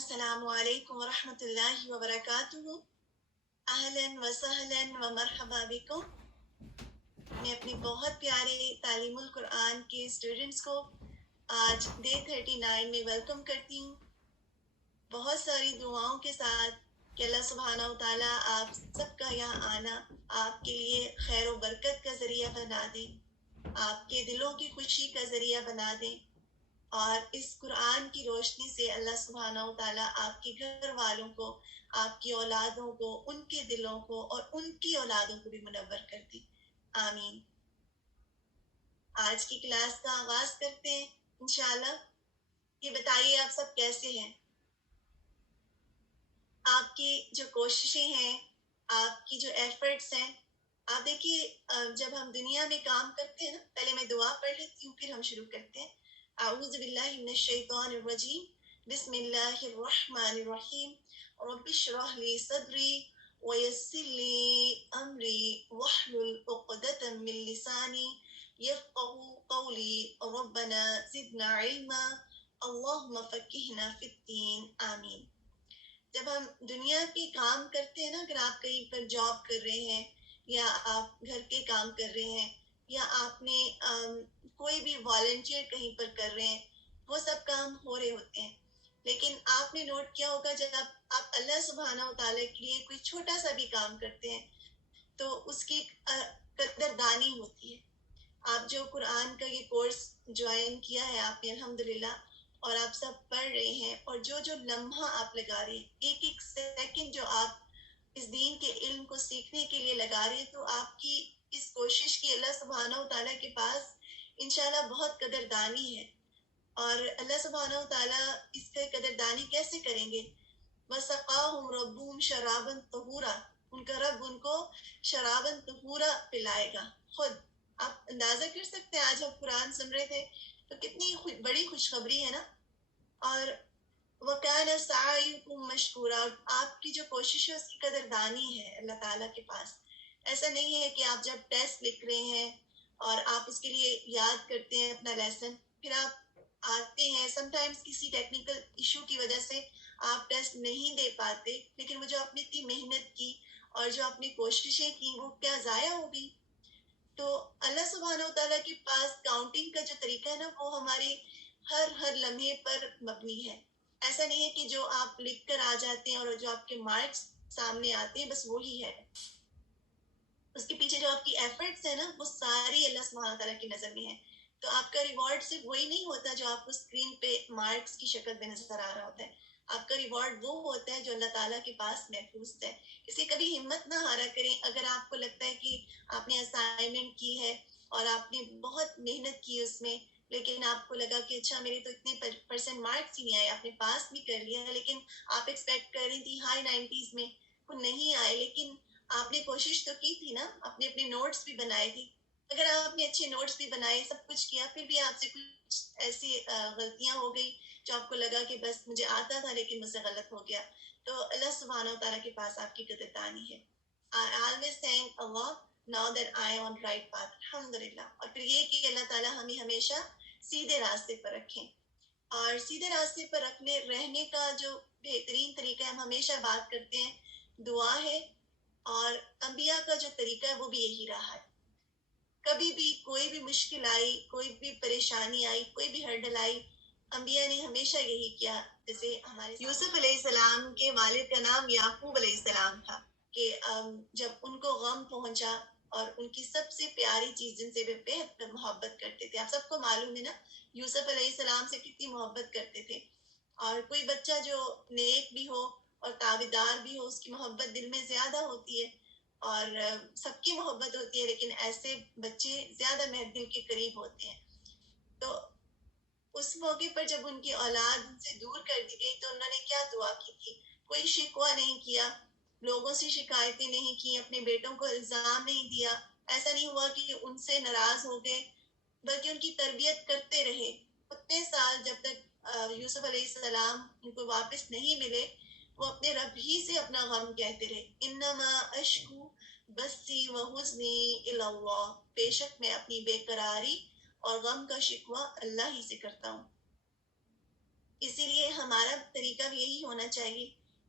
السلام علیکم ورحمۃ اللہ وبرکاتہ. اہلاً وسہلاً ومرحبا بکم. میں اپنے بہت پیارے تعلیم القرآن کے اسٹوڈنٹس کو آج ڈے 39 میں ویلکم کرتی ہوں، بہت ساری دعاؤں کے ساتھ کہ اللہ سبحانہ و تعالیٰ آپ سب کا یہاں آنا آپ کے لیے خیر و برکت کا ذریعہ بنا دیں، آپ کے دلوں کی خوشی کا ذریعہ بنا دیں، اور اس قرآن کی روشنی سے اللہ سبحانہ و تعالیٰ آپ کے گھر والوں کو، آپ کی اولادوں کو، ان کے دلوں کو اور ان کی اولادوں کو بھی منور کر دیں. آمین. آج کی کلاس کا آغاز کرتے ہیں انشاءاللہ. یہ بتائیے آپ سب کیسے ہیں؟ آپ کی جو کوششیں ہیں، آپ کی جو ایفرٹس ہیں، آپ دیکھیے جب ہم دنیا میں کام کرتے ہیں نا، پہلے میں دعا پڑھ لیتی ہوں پھر ہم شروع کرتے ہیں. اعوذ باللہ من الشیطان الرجیم، بسم اللہ الرحمن الرحیم. رب اشرح لی صدری ویسر لی امری واحلل عقدۃ من لسانی یفقهوا قولی. ربنا زدنا علما اللہم فقہنا فی الدین. آمین. جب ہم دنیا کے کام کرتے ہیں نا، اگر آپ کہیں پر جاب کر رہے ہیں یا آپ گھر کے کام کر رہے ہیں یا آپ نے کوئی بھی والنٹیئر کہیں پر کر رہے ہیں، وہ سب کام ہو رہے ہوتے ہیں. لیکن آپ نے نوٹ کیا ہوگا جب آپ اللہ سبحانہ و تعالیٰ کے لیے کوئی چھوٹا سا بھی کام کرتے ہیں تو اس کی قدردانی ہوتی ہے. آپ جو قرآن کا یہ کورس جوائن کیا ہے آپ نے الحمدللہ، اور آپ سب پڑھ رہے ہیں، اور جو لمحہ آپ لگا رہے ہیں، ایک ایک سیکنڈ جو آپ اس دین کے علم کو سیکھنے کے لیے لگا رہے ہیں، تو آپ کی اس کوشش کی اللہ سبحانہ و تعالیٰ کے پاس انشاءاللہ بہت قدردانی ہے. اور اللہ سبحانہ و تعالیٰ اس کا قدردانی کیسے کریں گے؟ وَسَقَاهُمْ رَبُّهُمْ شَرَابًا طَهُورًا، ان کا رب ان کو شرابًا طہورا پلائے گا. خود آپ اندازہ کر سکتے ہیں آج ہم قرآن سن رہے تھے تو کتنی بڑی خوشخبری ہے نا. اور وَكَانَ سَعْيُكُمْ مَشْكُورًا، آپ کی جو کوشش ہے اس کی قدردانی ہے اللہ تعالیٰ کے پاس. ایسا نہیں ہے کہ آپ جب ٹیسٹ لکھ رہے ہیں اور آپ اس کے لیے یاد کرتے ہیں اپنا لیسن، پھر آپ آتے ہیں سم ٹائمز کسی ٹیکنیکل ایشو کی وجہ سے آپ ٹیسٹ نہیں دے پاتے، لیکن وہ جو آپ نے اتنی محنت کی اور جو آپ نے کوششیں کی وہ کیا ضائع ہو گئی؟ تو اللہ سبحانہ و تعالیٰ کے پاس کاؤنٹنگ کا جو طریقہ ہے نا، وہ ہماری ہر لمحے پر مبنی ہے. ایسا نہیں ہے کہ جو آپ لکھ کر آ جاتے ہیں اور جو آپ کے مارکس سامنے آتے ہیں بس وہی ہے. اس کے پیچھے جو آپ کی ایفرٹس ہیں نا، وہ ساری اللہ سبحانہ تعالیٰ کی نظر میں ہے. تو آپ کا ریوارڈ صرف وہی نہیں ہوتا جو آپ کو اسکرین پہ مارکس کی شکل میں نظر آ رہا ہوتا ہے. آپ کا ریوارڈ وہ ہوتا ہے جو اللہ تعالیٰ کے پاس محفوظ ہے. اس لیے کبھی ہمت نہ ہارا کریں. اگر آپ کو لگتا ہے کہ آپ نے اسائنمنٹ کی ہے اور آپ نے بہت محنت کی اس میں، لیکن آپ کو لگا کہ اچھا میرے تو اتنے پرسنٹ مارکس ہی نہیں آئے، آپ نے پاس بھی کر لیا لیکن آپ ایکسپیکٹ کر رہی تھی ہائی 90s میں، وہ نہیں آئے، لیکن آپ نے کوشش تو کی تھی نا، آپ نے اپنے نوٹس بھی بنائے تھی. اگر آپ نے اچھے نوٹس بھی بنائے، سب کچھ کیا، پھر بھی آپ سے کچھ ایسی غلطیاں ہو گئی جو آپ کو لگا کہ بس مجھے آتا تھا لیکن مجھ سے غلط ہو گیا، تو اللہ سبحانہ و تعالیٰ کے پاس آپ کی قدردانی ہے. I always thank Allah now that I am on right path. الحمدللہ. اور پھر یہ کہ اللہ تعالیٰ ہمیں ہمیشہ سیدھے راستے پر رکھیں. اور سیدھے راستے پر رہنے کا جو بہترین طریقہ ہم ہمیشہ بات کرتے ہیں دعا ہے، اور انبیاء کا جو طریقہ ہے وہ بھی یہی رہا ہے. کبھی بھی کوئی بھی مشکل آئی، کوئی بھی پریشانی آئی، کوئی بھی ہرڈل آئی، انبیاء نے ہمیشہ یہی کیا. جیسے ہمارے یوسف علیہ السلام کے والد کا نام یعقوب علیہ السلام تھا، کہ جب ان کو غم پہنچا اور ان کی سب سے پیاری چیز جن سے وہ بے حد محبت کرتے تھے، آپ سب کو معلوم ہے نا یوسف علیہ السلام سے کتنی محبت کرتے تھے. اور کوئی بچہ جو نیک بھی ہو اور تابعدار بھی ہو، اس کی محبت دل میں زیادہ ہوتی ہے، اور سب کی محبت ہوتی ہے، لیکن ایسے بچے زیادہ دل کے قریب ہوتے ہیں. تو اس موقع پر جب ان کی اولاد ان سے دور کر دی گئی تو انہوں نے کیا دعا کی تھی؟ کوئی شکوہ نہیں کیا، لوگوں سے شکایتیں نہیں کی، اپنے بیٹوں کو الزام نہیں دیا. ایسا نہیں ہوا کہ ان سے ناراض ہو گئے، بلکہ ان کی تربیت کرتے رہے اتنے سال جب تک یوسف علیہ السلام ان کو واپس نہیں ملے. وہ اپنے رب ہی سے اپنا غم کہتے رہے، انما اشکو بسی و حزنی الی اللہ، بے شک میں اپنی بے قراری اور غم کا شکوہ اللہ ہی سے کرتا ہوں. اسی لیے ہمارا طریقہ بھی یہی ہونا چاہیے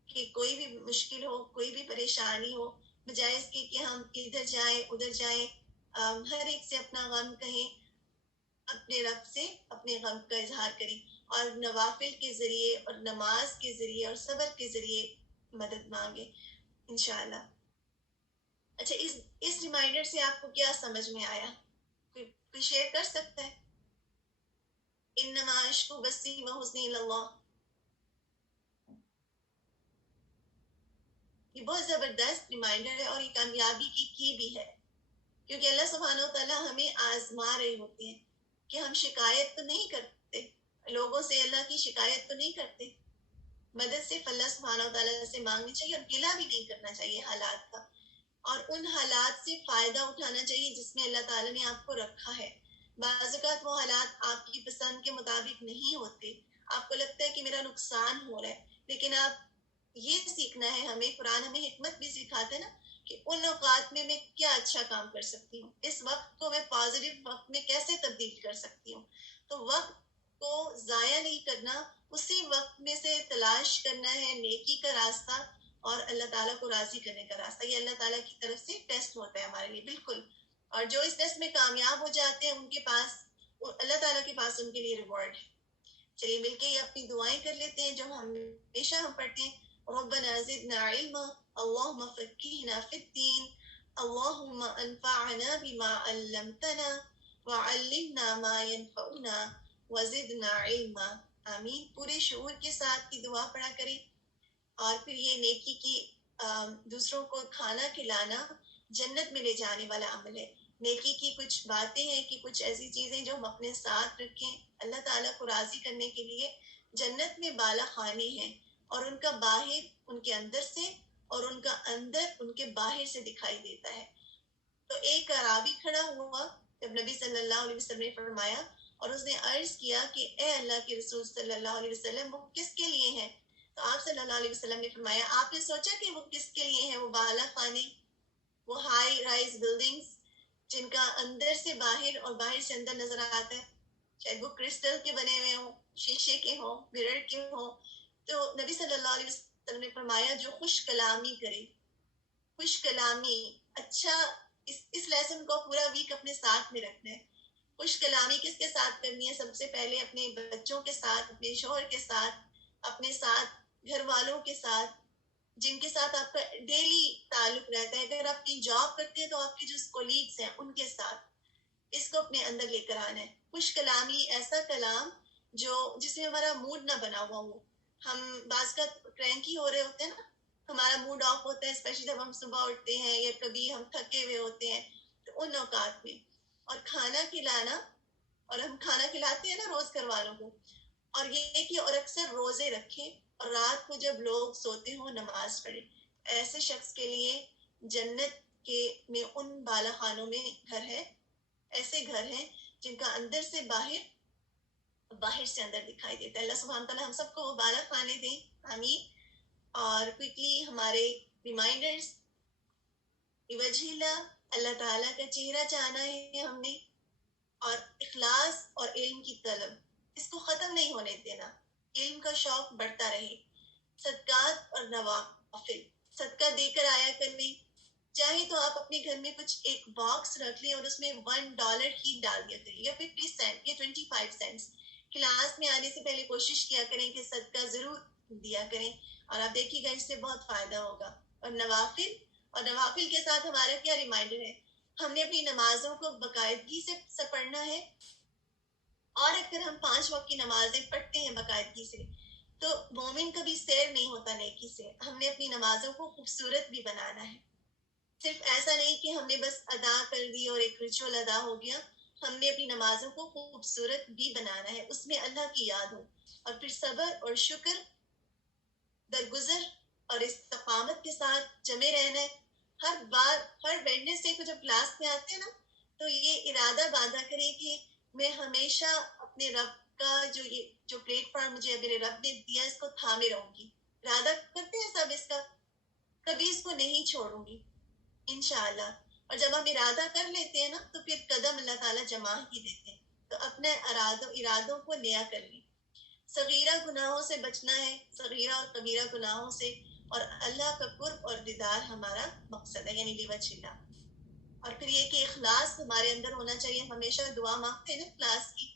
کہ کوئی بھی مشکل ہو، کوئی بھی پریشانی ہو، بجائے اس کے کہ ہم ادھر جائیں ادھر جائیں، ہر ایک سے اپنا غم کہیں، اپنے رب سے اپنے غم کا اظہار کریں، اور نوافل کے ذریعے اور نماز کے ذریعے اور صبر کے ذریعے مدد مانگیں انشاءاللہ۔ اچھا، اس ریمائنڈر سے آپ کو کیا سمجھ میں آیا؟ کوئی شیئر کر سکتا ہے؟ انما اشکو بسی و حزنی اللہ، یہ بہت زبردست ریمائنڈر ہے اور یہ کامیابی کی بھی ہے، کیونکہ اللہ سبحانہ و تعالیٰ ہمیں آزما رہے ہوتے ہیں کہ ہم شکایت تو نہیں کرتے لوگوں سے، اللہ کی شکایت تو نہیں کرتے، مدد صرف اللہ سبحانہ و تعالیٰ سے مانگنی چاہیے اور گلہ بھی نہیں کرنا چاہیے حالات کا، اور ان حالات سے فائدہ اٹھانا چاہیے جس میں اللہ تعالیٰ نے آپ کو رکھا ہے۔ بعض اوقات وہ حالات آپ کی پسند کے مطابق نہیں ہوتے، آپ کو لگتا ہے کہ میرا نقصان ہو رہا ہے، لیکن آپ یہ سیکھنا ہے، ہمیں قرآن ہمیں حکمت بھی سکھاتے ہیں نا کہ ان اوقات میں کیا اچھا کام کر سکتی ہوں، اس وقت کو میں پازیٹیو وقت میں کیسے تبدیل کر سکتی ہوں۔ تو وقت کو ضائع نہیں کرنا، اسی وقت میں سے تلاش کرنا ہے نیکی کا راستہ اور اللہ تعالیٰ کو راضی کرنے کا راستہ۔ یہ اللہ تعالیٰ کی طرف سے ٹیسٹ ہوتا ہے ہمارے لیے، بالکل، اور جو اس ٹیسٹ میں کامیاب ہو جاتے ہیں ان کے پاس، اللہ تعالیٰ کے پاس ان کے لیے ریوارڈ ہے۔ چلیے مل کے یہ اپنی دعائیں کر لیتے ہیں جو ہمیشہ ہم پڑھتے ہیں۔ ربنا زدنا علما، اللهم فقهنا في الدين، اللهم انفعنا بما علمتنا وعلمنا ما ينفعنا وزدنا علما، آمین۔ پورے شعور کے ساتھ یہ دعا پڑھا کریں، اور پھر یہ نیکی کی دوسروں کو کھانا کھلانا جنت میں لے جانے والا عمل ہے۔ نیکی کی کچھ باتیں ہیں کہ کچھ ایسی چیزیں جو ہم اپنے ساتھ رکھیں اللہ تعالیٰ کو راضی کرنے کے لیے، جنت میں بالا خانے ہیں، اور ان کا باہر ان کے اندر سے اور ان کا اندر ان کے باہر سے دکھائی دیتا ہے۔ تو ایک عرابی کھڑا ہوا جب نبی صلی اللہ علیہ وسلم نے فرمایا، اور اس نے عرض کیا کہ اے اللہ کے رسول صلی اللہ علیہ وسلم، وہ کس کے لیے ہیں؟ تو آپ صلی اللہ علیہ وسلم نے فرمایا، آپ نے سوچا کہ وہ کس کے لیے ہیں؟ وہ بالا خانے، وہ ہائی رائز بلڈنگز جن کا اندر سے باہر اور باہر سے اندر نظر آتا ہے، شاید وہ کرسٹل کے بنے ہوئے ہوں، شیشے کے ہوں، مرر کے ہوں۔ تو نبی صلی اللہ علیہ وسلم نے فرمایا جو خوش کلامی کرے، خوش کلامی، اچھا، اس لیسن کو پورا ویک اپنے ساتھ میں رکھنا ہے۔ خوش کلامی کس کے ساتھ کرنی ہے؟ سب سے پہلے اپنے بچوں کے ساتھ، اپنے شوہر کے ساتھ، اپنے ساتھ گھر والوں کے ساتھ، جن کے ساتھ آپ کا ڈیلی تعلق رہتا ہے۔ اگر آپ کی جاب کرتے ہیں تو آپ کے جو کولیگز ہیں ان کے ساتھ، اس کو اپنے اندر لے کر آنا ہے۔ خوش کلامی ایسا کلام جو جس میں ہمارا موڈ نہ بنا ہوا ہو۔ ہم بعض کا کرینکی ہو رہے ہوتے ہیں نا، ہمارا موڈ آف ہوتا ہے، اسپیشلی جب ہم صبح اٹھتے ہیں یا کبھی ہم تھکے ہوئے ہوتے ہیں، تو ان اوقات میں، اور کھانا کھلانا، اور ہم کھانا کھلاتے ہیں نا روز گھر والوں کو، اور یہ کہ اور اکثر روزے رکھیں، اور رات کو جب لوگ سوتے ہوں نماز پڑھیں۔ ایسے شخص کے لیے جنت کے میں ان بالا خانوں میں گھر ہے، ایسے گھر ہیں جن کا اندر سے باہر، باہر سے اندر دکھائی دیتا ہے۔ اللہ سبحانہ تعالیٰ ہم سب کو وہ بالا خانے دیں، آمین۔ اور کوئکلی ہمارے ریمائنڈرز، وجہ اللہ، اللہ تعالیٰ کا چہرہ چاہنا ہے ہم نے، اور اخلاص اور علم کی طلب، اس کو ختم نہیں ہونے دینا، علم کا شوق بڑھتا رہے۔ صدقات اور نوافل، صدقہ دے کر آیا کرنے، چاہے تو آپ اپنے گھر میں کچھ ایک باکس رکھ لیں اور اس میں $1 ہی ڈال دیا کریں، یا 50 سینٹ یا 25 سینٹس۔ کلاس میں آنے سے پہلے کوشش کیا کریں کہ صدقہ ضرور دیا کریں، اور آپ دیکھیے گا اس سے بہت فائدہ ہوگا۔ اور نوافل، اور نوافل کے ساتھ ہمارا کیا ریمائنڈر ہے؟ ہم نے اپنی نمازوں کو باقاعدگی سے پڑھنا ہے، اور اگر ہم 5 وقت کی نمازیں پڑھتے ہیں باقاعدگی سے تو مومن کبھی سیر نہیں ہوتا نیکی سے۔ ہم نے اپنی نمازوں کو خوبصورت بھی بنانا ہے، صرف ایسا نہیں کہ ہم نے بس ادا کر دی اور ایک ریچول ادا ہو گیا، ہم نے اپنی نمازوں کو خوبصورت بھی بنانا ہے، اس میں اللہ کی یاد ہو، اور پھر صبر اور شکر، درگزر اور استقامت کے ساتھ جمے رہنا ہے۔ ہر بار، ہر ویڈنسڈے کو جب کلاس میں آتے ہیں نا، تو یہ ارادہ باندھا کریں کہ میں ہمیشہ اپنے رب کا جو پلیٹ فارم مجھے میرے رب نے دیا، اس کو تھامے رہوں گی۔ ارادہ کرتے ہیں سب اس کا، کبھی اس کو نہیں چھوڑوں گی انشاءاللہ۔ اور جب ہم ارادہ کر لیتے ہیں نا تو پھر قدم اللہ تعالیٰ جما ہی دیتے ہیں۔ تو اپنے ارادوں کو نیا کر لیں۔ صغیرہ گناہوں سے بچنا ہے، صغیرہ اور کبیرہ گناہوں سے، اور اللہ کا قرب اور دیدار ہمارا مقصد ہے، یعنی لیوجہ اللہ۔ اور پھر یہ کہ اخلاص ہمارے اندر ہونا چاہیے، ہمیشہ دعا مانگتے ہیں نا اخلاص کی،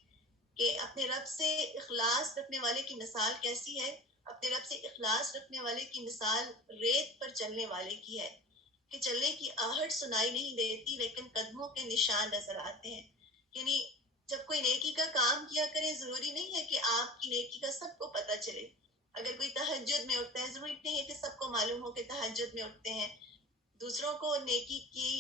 کہ اپنے رب سے اخلاص رکھنے والے کی مثال کیسی ہے؟ اپنے رب سے اخلاص رکھنے والے کی مثال ریت پر چلنے والے کی ہے، کہ چلنے کی آہٹ سنائی نہیں دیتی لیکن قدموں کے نشان نظر آتے ہیں۔ یعنی جب کوئی نیکی کا کام کیا کرے، ضروری نہیں ہے کہ آپ کی نیکی کا سب کو پتہ چلے۔ اگر کوئی تہجد میں اٹھتا ہے، ضروری نہیں ہے کہ سب کو معلوم ہو کہ تہجد میں اٹھتے ہیں۔ دوسروں کو نیکی کی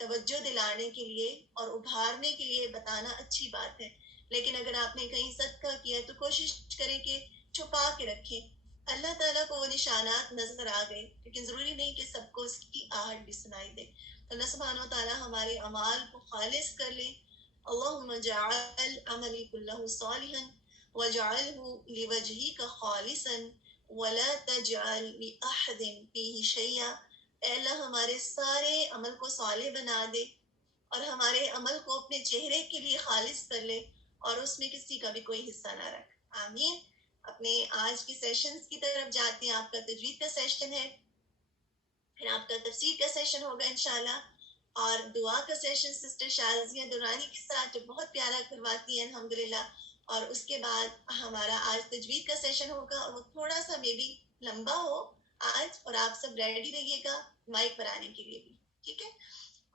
توجہ دلانے کے لیے اور ابھارنے کے لیے بتانا اچھی بات ہے، لیکن اگر آپ نے کہیں صدقہ کیا ہے تو کوشش کریں کہ چھپا کے رکھیں۔ اللہ تعالیٰ کو وہ نشانات نظر آ گئے، لیکن ضروری نہیں کہ سب کو اس کی آہٹ بھی سنائی دے۔ اللہ سبحانہ و تعالیٰ ہمارے اعمال کو خالص کر لے۔ اللہم جعل عملی کلہ صالحا وجعلہ لوجہک خالصا ولا تجعل لأحد فیہ شیئا۔ اے اللہ ہمارے سارے عمل کو صالح بنا دے اور ہمارے عمل کو اپنے چہرے کے لیے خالص کر لے اور اس میں کسی کا بھی کوئی حصہ نہ رکھ۔ آمین۔ اپنے آج کی سیشنز کی طرف جاتے ہیں۔ آپ کا تجوید کا سیشن ہے، پھر آپ کا تفسیر کا سیشن ہوگا انشاءاللہ، اور دعا کا سیشن سسٹر شازیہ درانی کے ساتھ جو بہت پیارا کرواتی ہیں الحمدللہ، اور اس کے بعد ہمارا آج تجوید کا سیشن ہوگا، اور وہ تھوڑا سا مے بی لمبا ہو آج، اور آپ سب ریڈی رہیے گا مائک پر آنے کے لیے بھی، ٹھیک ہے؟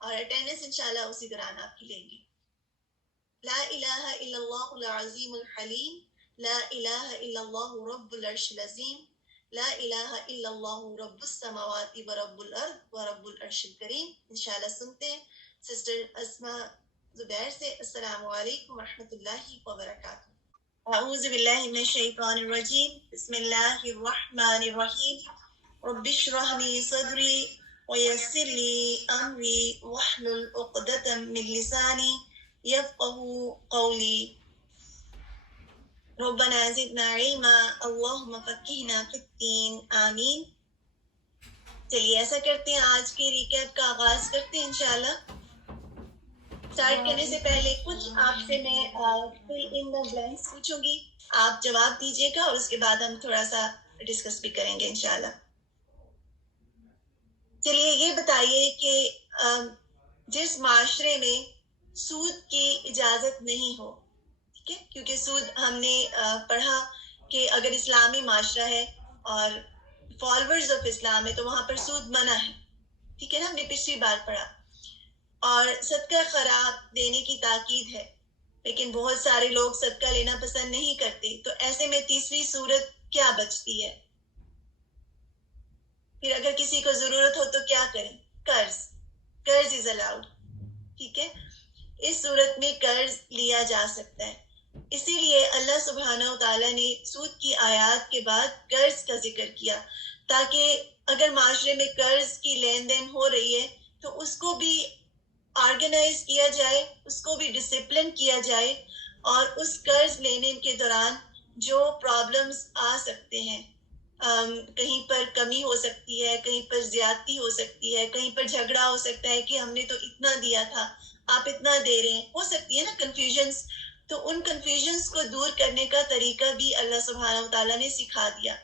اور اٹینڈنس انشاءاللہ اسی دوران آپ کی لیں گے۔ لا الہ الا اللہ العظیم الحلیم، لا الہ الا اللہ رب العرش العظیم، لا الہ الا اللہ رب السماوات و رب الارض و رب العرش الکریم۔ انشاءاللہ سنتے ہیں سسٹر اسما زبیر سے۔ السلام علیکم ورحمۃ اللہ وبرکاتہ۔ اعوذ باللہ من الشیطان الرجیم، بسم اللہ الرحمن الرحیم۔ رب اشرح لي صدري ويسر لي أمري واحلل عقدة من لساني يفقهوا قولي ربنا زدنا علما اللهم فقهنا في الدين آمین۔ چلیے ایسا کرتے ہیں، آج کے ریکیپ کا آغاز کرتے ہیں انشاءاللہ۔ اسٹارٹ کرنے سے پہلے کچھ آپ سے میں فل ان دا بلینکس پوچھوں گی، آپ جواب دیجیے گا اور اس کے بعد ہم تھوڑا سا ڈسکس بھی کریں گے انشاءاللہ۔ چلیے یہ بتائیے کہ جس معاشرے میں سود کی اجازت نہیں ہو، ٹھیک ہے، کیونکہ سود ہم نے پڑھا کہ اگر اسلامی معاشرہ ہے اور فالوورز آف اسلام ہے تو وہاں پر سود منع ہے، ٹھیک ہے نا، ہم نے پچھلی بار پڑھا۔ اور صدقہ خیرات دینے کی تاکید ہے، لیکن بہت سارے لوگ صدقہ لینا پسند نہیں کرتے، تو ایسے میں تیسری صورت کیا بچتی ہے؟ پھر اگر کسی کو ضرورت ہو تو کیا کریں؟ قرض از الاؤڈ، ٹھیک ہے، اس صورت میں قرض لیا جا سکتا ہے۔ اسی لیے اللہ سبحانہ و تعالیٰ نے سود کی آیات کے بعد قرض کا ذکر کیا، تاکہ اگر معاشرے میں قرض کی لین دین ہو رہی ہے تو اس کو بھی آرگنائز کیا جائے، اس کو بھی ڈسپلن کیا جائے، اور اس قرض لینے کے دوران جو پرابلمز آ سکتے ہیں، کہیں پر کمی ہو سکتی ہے، کہیں پر زیادتی ہو سکتی ہے، کہیں پر جھگڑا ہو سکتا ہے کہ ہم نے تو اتنا دیا تھا آپ اتنا دے رہے ہیں، ہو سکتی ہے نا کنفیوژنس، تو ان کنفیوژنس کو دور کرنے کا طریقہ بھی اللہ سبحانہ وتعالیٰ نے سکھا دیا۔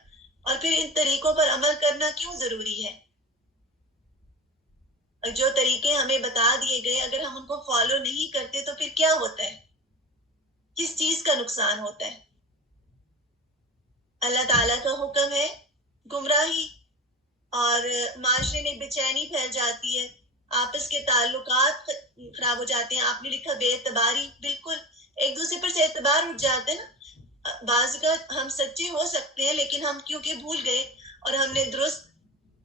اور پھر ان طریقوں پر عمل کرنا کیوں ضروری ہے؟ جو طریقے ہمیں بتا دیے گئے اگر ہم ان کو فالو نہیں کرتے تو پھر کیا ہوتا ہے؟ کس چیز کا نقصان ہوتا ہے؟ اللہ تعالیٰ کا حکم ہے گمراہی، اور معاشرے میں بے چینی پھیل جاتی ہے، آپس کے تعلقات خراب ہو جاتے ہیں۔ آپ نے لکھا بے اعتباری، بالکل ایک دوسرے پر سے اعتبار اٹھ جاتے ہیں نا۔ بعض اوقات ہم سچے ہو سکتے ہیں لیکن ہم کیونکہ بھول گئے اور ہم نے درست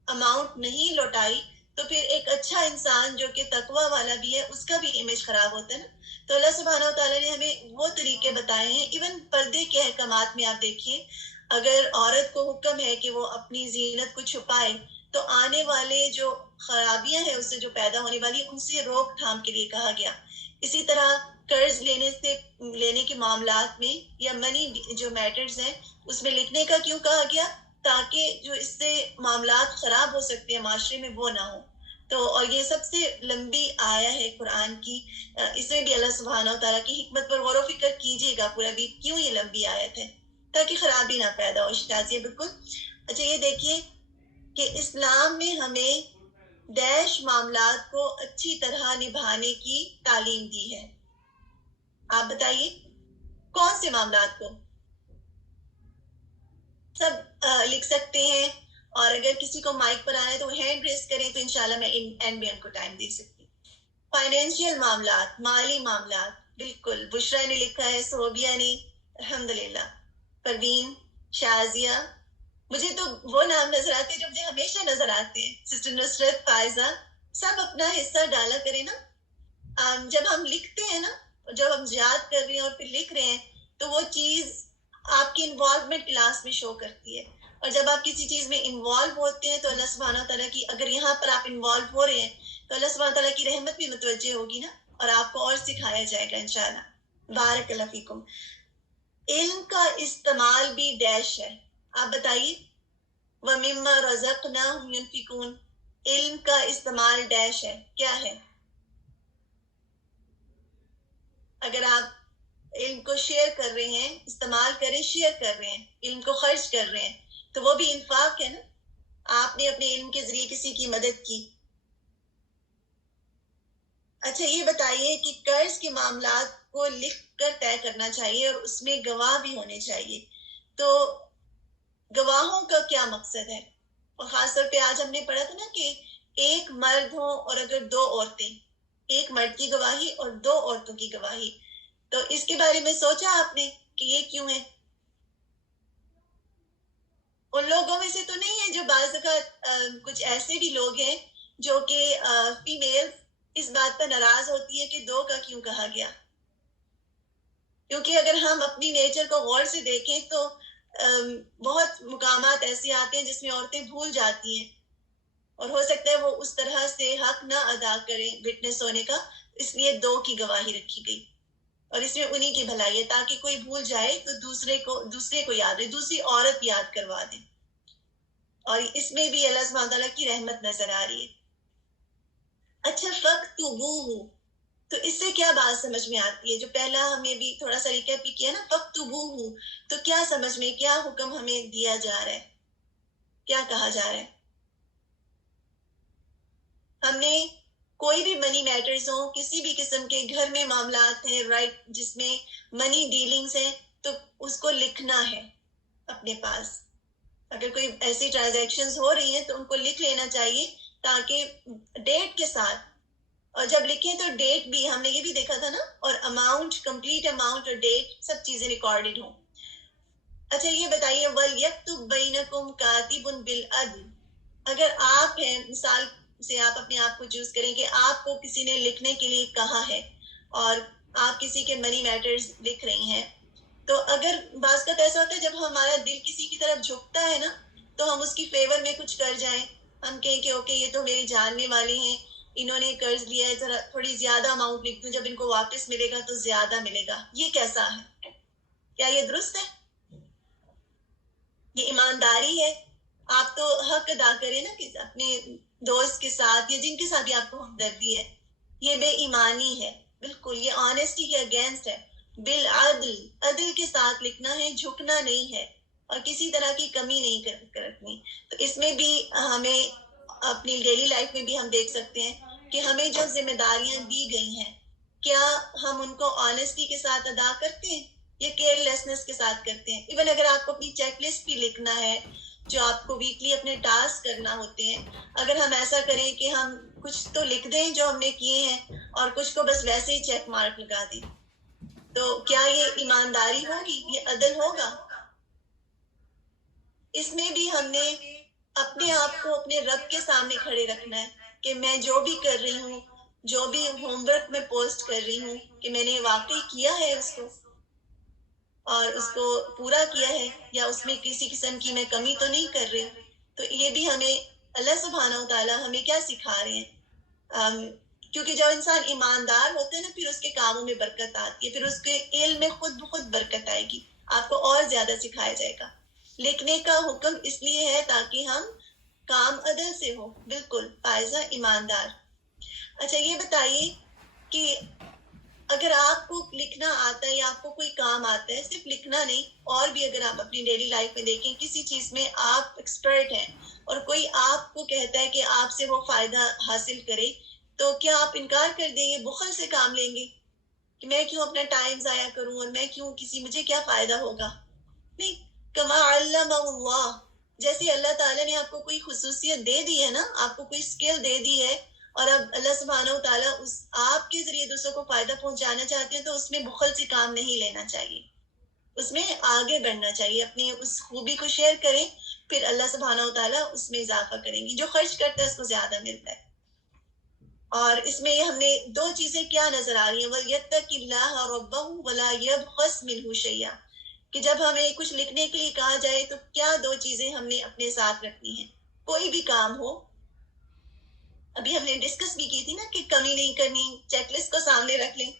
اماؤنٹ نہیں لوٹائی، تو پھر ایک اچھا انسان جو کہ تقوی والا بھی ہے اس کا بھی امیج خراب ہوتا ہے نا۔ تو اللہ سبحانہ و تعالیٰ نے ہمیں وہ طریقے بتائے ہیں، ایون پردے کے احکامات میں آپ دیکھیے، اگر عورت کو حکم ہے کہ وہ اپنی زینت کو چھپائے تو آنے والے جو خرابیاں ہیں اس سے جو پیدا ہونے والی ان سے روک تھام کے لیے کہا گیا۔ اسی طرح قرض لینے کے معاملات میں یا منی جو میٹرز ہیں اس میں لکھنے کا کیوں کہا گیا؟ تاکہ جو اس سے معاملات خراب ہو سکتے ہیں معاشرے میں وہ نہ ہو۔ تو اور یہ سب سے لمبی آیا ہے قرآن کی، اس میں بھی اللہ سبحانہ و تعالیٰ کی حکمت پر غور و فکر کیجیے گا پورا بھی، کیوں یہ لمبی آیت ہے۔ تاکہ خرابی نہ پیدا ہو. شازیہ بالکل. اچھا یہ دیکھیے کہ اسلام میں ہمیں ڈیش معاملات کو اچھی طرح نبھانے کی تعلیم دی ہے. آپ بتائیے کون سے معاملات کو؟ سب لکھ سکتے ہیں، اور اگر کسی کو مائک پر آنا ہے تو ہینڈ ریز کریں تو انشاءاللہ میں اینڈ میں ان کو ٹائم دے سکتی ہوں. فائنینشیل معاملات، مالی معاملات، بالکل. بشرا نے لکھا ہے، صوبیہ نے، الحمدللہ. پروین، شازیہ، مجھے تو وہ نام نظر آتے ہیں جو مجھے ہمیشہ نظر آتے ہیں. سسٹر نصرت، فائزہ، سب اپنا حصہ ڈالا کریں نا. جب ہم لکھتے ہیں نا، جب ہم یاد کر رہے ہیں اور پھر لکھ رہے ہیں تو وہ چیز آپ کی انوالومنٹ کلاس میں شو کرتی ہے. اور جب آپ کسی چیز میں انوالو ہوتے ہیں تو اللہ سبحانہ تعالیٰ کی، اگر یہاں پر آپ انوالو ہو رہے ہیں تو اللہ سبحانہ تعالیٰ کی رحمت بھی متوجہ ہوگی نا، اور آپ کو اور سکھایا جائے گا انشاءاللہ. بارک اللہ فیکم. علم کا استعمال بھی ڈیش ہے. آپ بتائیے. وَمِمَّا رَزَقْنَاهُمْ يُنْفِقُونَ. علم کا استعمال ڈیش ہے. کیا ہے؟ اگر آپ علم کو شیئر کر رہے ہیں، استعمال کریں، شیئر کر رہے ہیں، علم کو خرچ کر رہے ہیں تو وہ بھی انفاق ہے نا. آپ نے اپنے علم کے ذریعے کسی کی مدد کی. اچھا یہ بتائیے کہ قرض کے معاملات کو لکھ کر طے کرنا چاہیے اور اس میں گواہ بھی ہونے چاہیے. تو گواہوں کا کیا مقصد ہے؟ اور خاص طور پہ آج ہم نے پڑھا تھا نا کہ ایک مرد ہو اور اگر دو عورتیں، ایک مرد کی گواہی اور دو عورتوں کی گواہی، تو اس کے بارے میں سوچا آپ نے کہ یہ کیوں ہے؟ ان لوگوں میں سے تو نہیں ہے جو بعض اوقات کچھ ایسے بھی لوگ ہیں جو کہ فیمیل اس بات پر ناراض ہوتی ہے کہ دو کا کیوں کہا گیا. کیونکہ اگر ہم اپنی نیچر کو غور سے دیکھیں تو بہت مقامات ایسے آتے ہیں جس میں عورتیں بھول جاتی ہیں، اور ہو سکتا ہے وہ اس طرح سے حق نہ ادا کریں وٹنس ہونے کا، اس لیے دو کی گواہی رکھی گئی. اور اس میں انہی کی بھلائی ہے تاکہ کوئی بھول جائے تو دوسرے کو یاد رہے، دوسری عورت یاد کروا دیں. اور اس میں بھی اللہ سبحانہ تعالیٰ کی رحمت نظر آ رہی ہے. اچھا فَاكْتُبُوهُ، تو اس سے کیا بات سمجھ میں آتی ہے؟ جو پہلا ہمیں بھی تھوڑا سا ریکیپ بھی کیا نا، فَاكْتُبُوهُ، تو کیا سمجھ میں، کیا حکم ہمیں دیا جا رہا ہے، کیا کہا جا رہا ہے؟ ہم نے کوئی بھی منی میٹرز ہوں، کسی بھی قسم کے گھر میں معاملات ہیں، رائٹ، جس میں منی ڈیلنگز ہیں، تو اس کو لکھنا ہے اپنے پاس. اگر کوئی ایسی ٹرانزیکشنز ہو رہی ہیں تو ان کو لکھ لینا چاہیے تاکہ ڈیٹ کے ساتھ، اور جب لکھیں تو ڈیٹ بھی، ہم نے یہ بھی دیکھا تھا نا، اور اماؤنٹ، کمپلیٹ اماؤنٹ اور ڈیٹ سب چیزیں ریکارڈڈ ہوں. اچھا یہ بتائیے وَلْيَكْتُبْ بَيْنَكُمْ كَاتِبٌ بِالْعَدْلِ. اگر آپ ہیں، مثال سے آپ اپنے آپ کو چوز کریں کہ آپ کو کسی نے لکھنے کے لیے کہا ہے اور آپ کسی کے منی میٹرز لکھ رہی ہیں، تو اگر بعض کا ایسا ہوتا ہے جب ہمارا دل کسی کی طرف جھکتا ہے نا تو ہم اس کی فیور میں کچھ کر جائیں، ہم کہیں کہ اوکے یہ تو میرے جاننے والے ہیں، انہوں نے قرض لیا ہے، ذرا تھوڑی زیادہ اماؤنٹ لکھ دوں، جب ان کو واپس ملے گا تو زیادہ ملے گا. یہ کیسا ہے؟ کیا یہ درست ہے؟ یہ ایمانداری ہے؟ آپ تو حق ادا کریں نا کہ اپنے دوست کے ساتھ یا جن کے ساتھ بھی آپ کو ہمدردی ہے. یہ بے ایمانی ہے، بالکل یہ آنےسٹی کے اگینسٹ ہے. بالعدل، عدل کے ساتھ لکھنا ہے، جھکنا نہیں ہے اور کسی طرح کی کمی نہیں کرنی. تو اس میں بھی ہمیں اپنی ڈیلی لائف میں بھی ہم دیکھ سکتے ہیں کہ ہمیں جو ذمہ داریاں دی گئی ہیں کیا ہم ان کو آنےسٹی کے ساتھ ادا کرتے ہیں یا کیئر لیسنس کے ساتھ کرتے ہیں. ایون اگر آپ کو اپنی چیک لسٹ بھی لکھنا ہے جو آپ کو ویکلی اپنے ٹاسک کرنا ہوتے ہیں، اگر ہم ایسا کریں کہ ہم کچھ تو لکھ دیں جو ہم نے کیے ہیں اور کچھ کو بس ویسے ہی چیک مارک لگا دیں، تو کیا یہ ایمانداری ہوگی؟ یہ عدل ہوگا؟ اس میں بھی ہم نے اپنے آپ کو اپنے رب کے سامنے کھڑے رکھنا ہے کہ میں جو بھی کر رہی ہوں، جو بھی ہوم ورک میں پوسٹ کر رہی ہوں، کہ میں نے واقعی کیا ہے اس کو اور اس کو پورا کیا ہے، یا اس میں کسی قسم کی میں کمی تو نہیں کر رہی. تو یہ بھی ہمیں اللہ سبحانہ و تعالیٰ ہمیں کیا سکھا رہے ہیں، کیونکہ جب انسان ایماندار ہوتا ہے نا پھر اس کے کاموں میں برکت آتی ہے، پھر اس کے علم میں خود بخود برکت آئے گی، آپ کو اور زیادہ سکھایا جائے گا. لکھنے کا حکم اس لیے ہے تاکہ ہم کام عدل سے ہو. بالکل فائزہ، ایماندار. اچھا یہ بتائیے کہ اگر آپ کو لکھنا آتا ہے یا آپ کو کوئی کام آتا ہے، صرف لکھنا نہیں، اور بھی اگر آپ اپنی ڈیلی لائف میں دیکھیں کسی چیز میں آپ ایکسپرٹ ہیں اور کوئی آپ کو کہتا ہے کہ آپ سے وہ فائدہ حاصل کرے، تو کیا آپ انکار کر دیں گے، بخل سے کام لیں گے کہ میں کیوں اپنا ٹائم ضائع کروں اور میں کیوں مجھے کیا فائدہ ہوگا؟ نہیں، کما علم اللہ، جیسے اللہ تعالیٰ نے آپ کو کوئی خصوصیت دے دی ہے نا، آپ کو کوئی اسکل دے دی ہے، اور اب اللہ سبحانہ و تعالیٰ آپ کے ذریعے دوسروں کو فائدہ پہنچانا چاہتے ہیں، تو اس میں بخل سے کام نہیں لینا چاہیے، اس میں آگے بڑھنا چاہیے، اپنی اس خوبی کو شیئر کریں، پھر اللہ سبحانہ و تعالیٰ اس میں اضافہ کریں گے، جو خرچ کرتا ہے اس کو زیادہ ملتا ہے۔ اور اس میں ہم نے دو چیزیں کیا نظر آ رہی ہیں، وَلْيَتَّقِ اللَّهَ رَبَّهُ وَلَا يَبْخَسْ مِنْهُ شَيْئًا، کہ جب ہمیں کچھ لکھنے کے لیے کہا جائے تو کیا دو چیزیں ہم نے اپنے ساتھ رکھنی ہیں، کوئی بھی کام ہو۔ ابھی ہم نے ڈسکس بھی کی تھی نا کہ کمی نہیں کرنی، چیک لسٹ کو سامنے رکھ لیں۔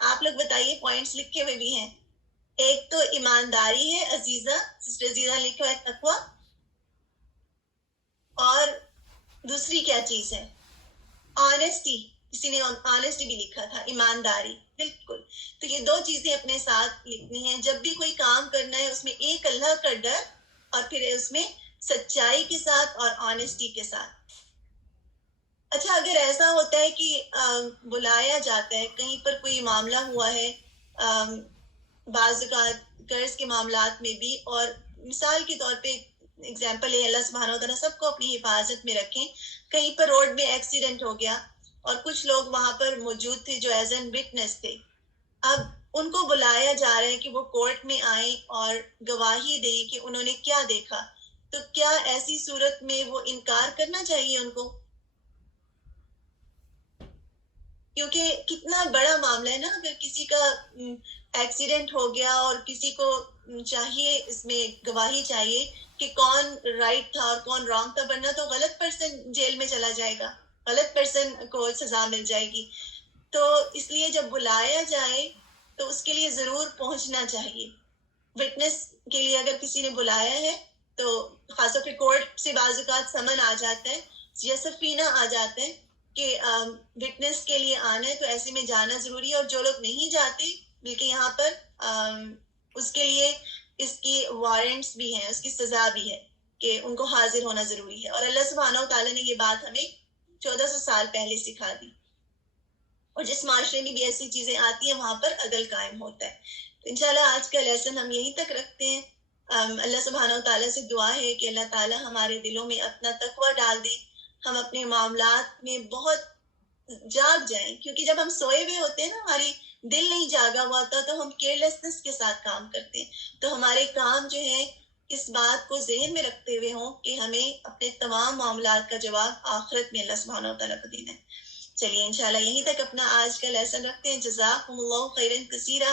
آپ لوگ بتائیے، پوائنٹس لکھے ہوئے بھی ہیں۔ ایک تو ایمانداری ہے عزیزہ، سسٹر عزیزہ لکھا ہے تقویٰ، اور دوسری کیا چیز ہے؟ آنےسٹی، کسی نے آنےسٹی بھی لکھا تھا، ایمانداری، بالکل۔ تو یہ دو چیزیں اپنے ساتھ لکھنی ہیں، جب بھی کوئی کام کرنا ہے اس میں ایک اللہ کا ڈر، اور پھر اس میں سچائی کے ساتھ اور آنےسٹی کے ساتھ۔ اچھا، اگر ایسا ہوتا ہے کہ بلایا جاتا ہے، کہیں پر کوئی معاملہ ہوا ہے، بعض اوقات قرض کے معاملات میں بھی، اور مثال کے طور پہ اگزامپل ہے، اللہ سبحانہ وتعالیٰ سب کو اپنی حفاظت میں رکھیں، کہیں پر روڈ میں ایکسیڈنٹ ہو گیا اور کچھ لوگ وہاں پر موجود تھے جو ایز این وٹنس تھے، اب ان کو بلایا جا رہا ہے کہ وہ کورٹ میں آئیں اور گواہی دیں کہ انہوں نے کیا دیکھا، تو کیا ایسی صورت میں وہ انکار کرنا چاہیے ان کو؟ کیونکہ کتنا بڑا معاملہ ہے نا، اگر کسی کا ایکسیڈنٹ ہو گیا اور کسی کو چاہیے، اس میں گواہی چاہیے کہ کون رائٹ تھا اور کون رانگ تھا، ورنہ تو غلط پرسن جیل میں چلا جائے گا، غلط پرسن کو سزا مل جائے گی۔ تو اس لیے جب بلایا جائے تو اس کے لیے ضرور پہنچنا چاہیے۔ وٹنس کے لیے اگر کسی نے بلایا ہے تو خاص طور پہ کورٹ سے بعض اوقات سمن آ جاتا ہے یا سفینہ آ جاتا ہے کہ وٹنس کے لیے آنا ہے، تو ایسے میں جانا ضروری ہے، اور جو لوگ نہیں جاتے بلکہ یہاں پر اس کے لیے اس کی وارنٹس بھی ہیں، اس کی سزا بھی ہے کہ ان کو حاضر ہونا ضروری ہے، اور اللہ سبحانہ و تعالیٰ نے یہ بات ہمیں 1400 سال پہلے سکھا دی، اور جس معاشرے میں بھی ایسی چیزیں آتی ہیں وہاں پر عدل قائم ہوتا ہے۔ تو انشاءاللہ آج کا لیسن ہم یہیں تک رکھتے ہیں۔ اللہ سبحانہ و تعالیٰ سے دعا ہے کہ اللہ تعالیٰ ہمارے دلوں میں اپنا تقویٰ ڈال دے، ہم اپنے معاملات میں بہت جاگ جائیں، کیونکہ جب ہم سوئے ہوئے ہوتے ہیں نا، ہماری دل نہیں جاگا ہوا ہوتا، تو ہم کیئرلیسنس کے ساتھ کام کرتے ہیں، تو ہمارے کام جو ہے اس بات کو ذہن میں رکھتے ہوئے ہوں کہ ہمیں اپنے تمام معاملات کا جواب آخرت میں اللہ سبحانہ و تعالیٰ کو دینا ہے۔ چلیے انشاءاللہ یہیں تک اپنا آج کا لیسن رکھتے ہیں۔ جزاکم اللہ خیرا کثیرا۔